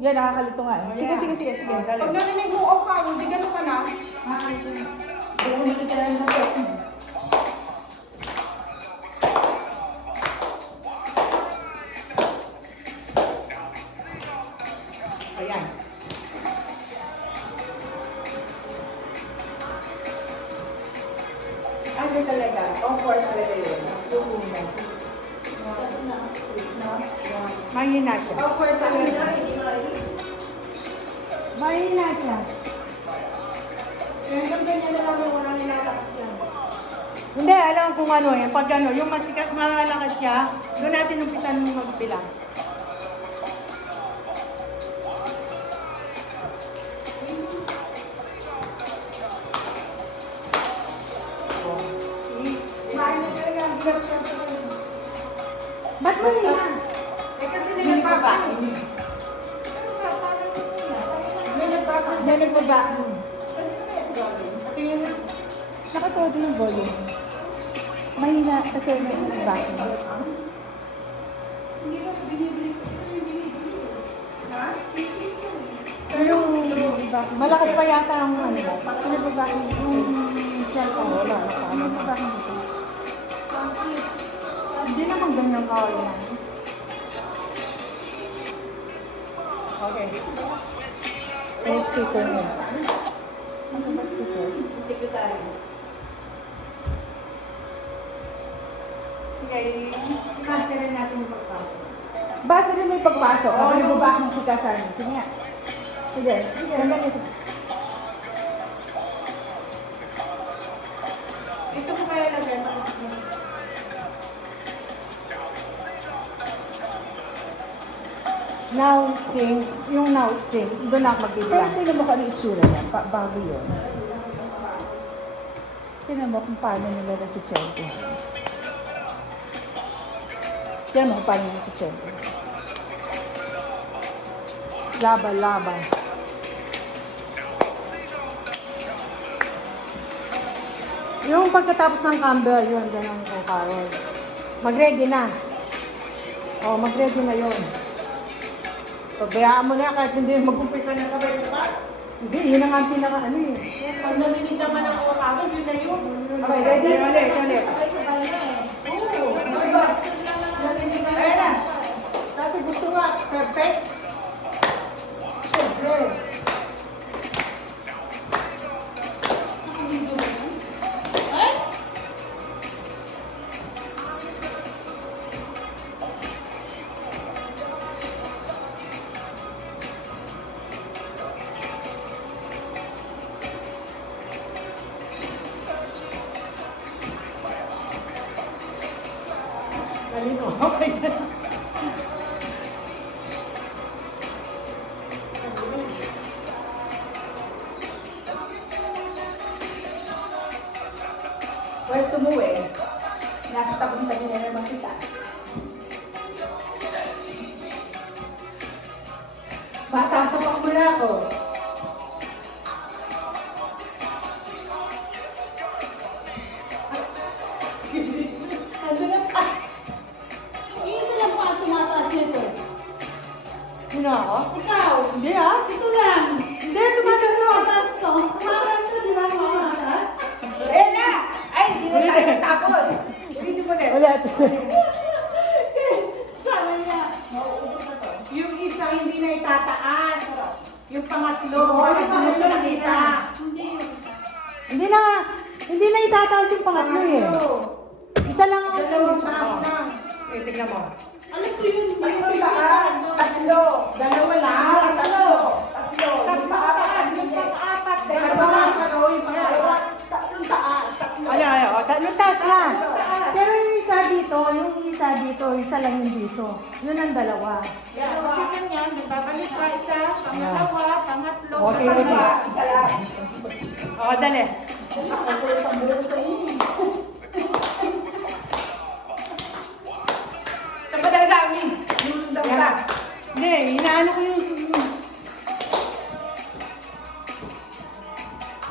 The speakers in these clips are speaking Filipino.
Yan, nakakalito nga eh. Sige, sige, sige, sige. Pag narinig mo, oh, ka, hindi gano'n ka na. Nakakalito na. Kaya kung nakikilala mo ito. Ayan. Ano talaga? Comfort talaga yun. Lukunan. Mahina siya. Awkward talaga. Mahina siya. Kaya hanggang ganyan na lang yung walang nilalakas yan. Hindi, alam kung ano eh. Pag ano, yung masikat malalakas siya, doon natin umpisan magbilang. Mahina talaga ang hirap siya. Ba't mahina? Eh kasi nilagpapain. Hindi, nagpa-vacuum. Nakatodo yung volume. Mahina kasi nag-vacuum. Yung vacuum. Malakas pa yata ang ano mo. Sino ba vacuum? Yung cellphone. Wala. Nagpa-vacuum ito. Hindi naman ganyan kawal yan. Okay. May speaker mo. Ano ba speaker? Secretary. Okay. Master natin yung pagpasok. Basta rin may pagpasok. Ako yung baba ng si Kasarni. Sige nga. Sige. Sige. Hanggang ito. Ito ko kaya lagay. Now sing. Yung now sing. Doon na ako magbibilang. Pero tingnan mo kung ano yung itsura niya. Bago yun. Tingnan mo kung paano nila na-chechente. Tingnan mo kung paano nila na-chechente. Laban. Yung pagkatapos ng Campbell, yun, ganun ko, Carol. Mag-ready na. O, mag-ready na yun. Pabayaan mo na kahit hindi mag-umpisa na sabay ka. Hindi, yun ang ang pinaka ano eh. Pag narinig naman ang umakawin, yun na yun. Okay, ready? Ulit. Ay, sabay na eh. Oo. Narinig na Ayan na. Kasi gusto nga, perfect. Siyempre. Malino. Okay. Pwesto mo eh. Nasa tabong-tabi na naman kita. Masasapak mo na ako. Ano na ka? Isa lang pa ang tumataas nito. Sino ako? Ikaw! Hindi ah. Ito lang! Hindi, tumataas mo. Tumataas to! Tumataas to, di ba tumataas? Ayan na! Ay, hindi na tayo tapos! Ulitin mo na. Ulit. Sana niya. Mauubos na to. Yung isa hindi na itataas. Yung pangatlo, hindi mo siya nakita. Hindi na itataas yung pangatlo eh. Isa lang ang Dalawang taas lang. Eh, tignan mo. Ano po yun? Yung taas. Tatlo. Dalawa lang. Tatlo. Tatlo taas. Yung pang-apat. Dalawa. Yung pangalawa. Tatlong taas. Tatlo. Ay, tatlong taas na. Pero yung isa dito, isa lang yung dito. Yun ang dalawa. Yan. Kasi ganyan. Nagbabalik pa isa. Pangalawa. Pangatlo. Okay. Isa lang. Oo, dali. Saan ba talaga kami? Yung taas. Hindi, inaano ko yung...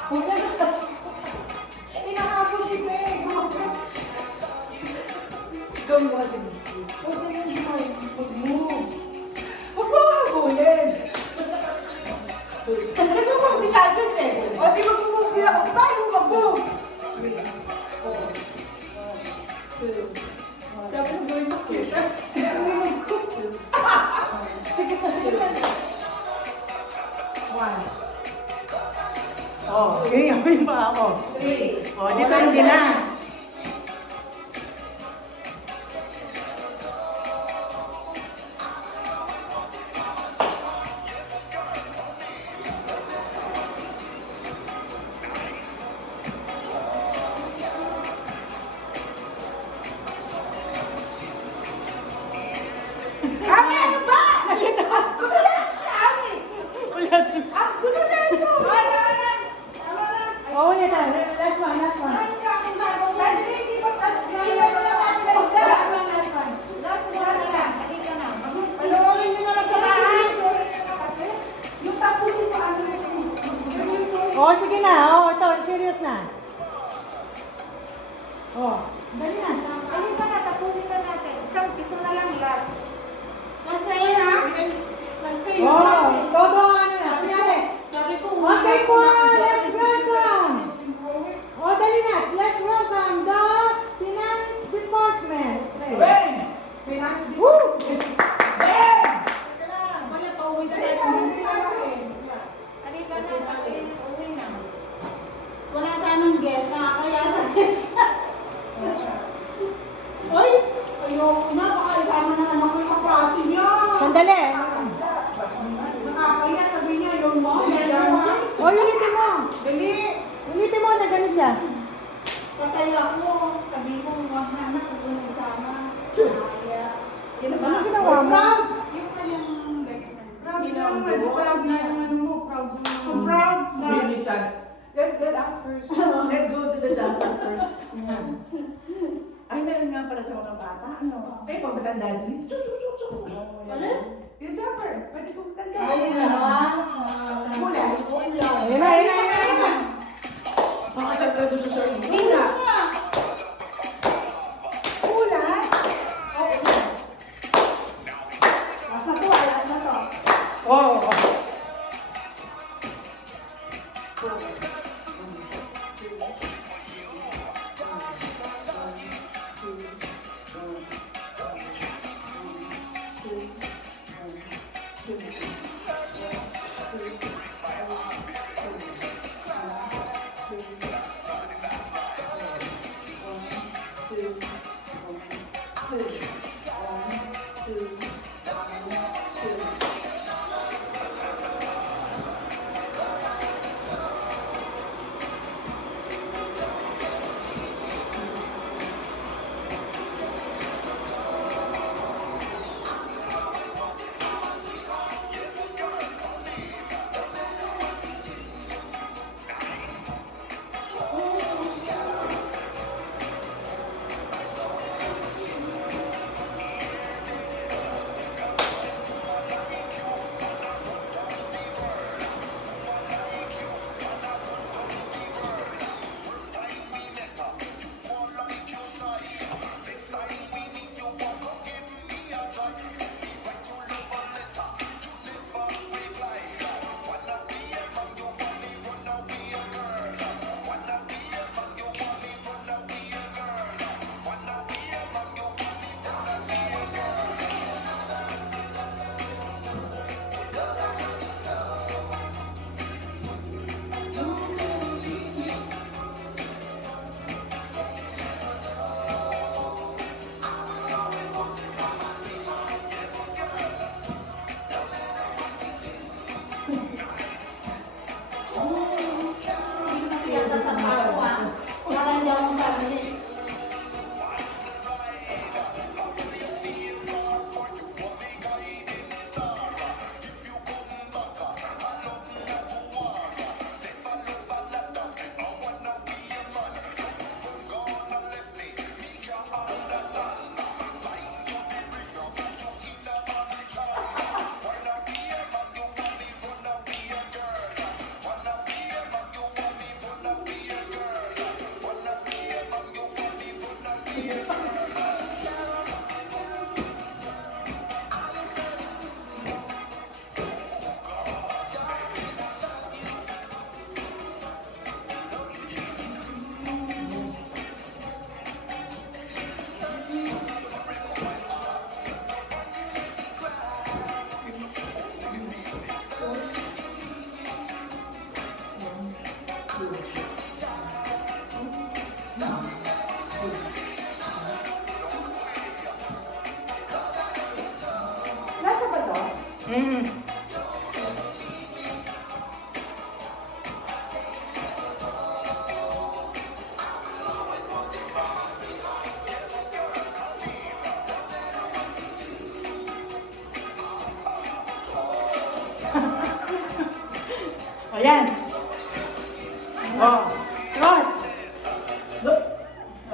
Huwag ka na. Inahabol si Peg. Gawin mo kasi gusto. Huwag ka na. Huwag mo. Huwag mo habulin. chances eh. O, di mag-move din ako. Paano mag-move? Dapat mo gawin mo cute. Sige sa sige. One. Oh, okay. Amoy pa ako. 3. Oh, dito hindi na. Ami, ano ba? Ang gulo na si Ami. Ulitin. Ang gulo na ito. Oh, ulit na. Last one, last one. Panoorin nyo na lang sa bahay. Yung tapusin mo, ano Oh, sige na. Oh, ito. Serious na. Oh, dali na. Oh, todo ano na. Kunyari. Okay po, let's welcome. Oh, dali na. Let's welcome the Finance Department. Finance Woo! Wala sanang guest, nakakaya sa guest. Ay, ayoko na, baka isama na naman ko yung kaklase niya. Sandali. Nakakaya, sabi niya, yung mo, Oh, ulitin mo. Dali. Ulitin mo na gano'n siya. patay ako. Sabi mo, wag na anak, huwag mo isama. Nakakaya. Yan ba? Ano ginawa mo? Proud. Yung kanyang best friend. Proud ka naman. Proud na yung ano mo. Proud sa mga. So proud na. Really, Chad. Let's get out first. Let's go to the jumper first. Ay, meron nga pala sa mga bata. Ano? Ay, pag matandaan. Chuk, chuk, chuk, chuk. Ano? Yung jumper. Pwede po matandaan. Ay, ano? Mula. Ayun na, ayun na, ayun na. Makasag ka sa Mula. Mula. Last na to, last na to. Oh. Mm. Ayan. Oh. Cross.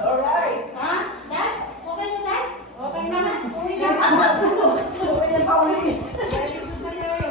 Alright. Ha? Dad? Okay na, Dad? Okay naman. Uwi na.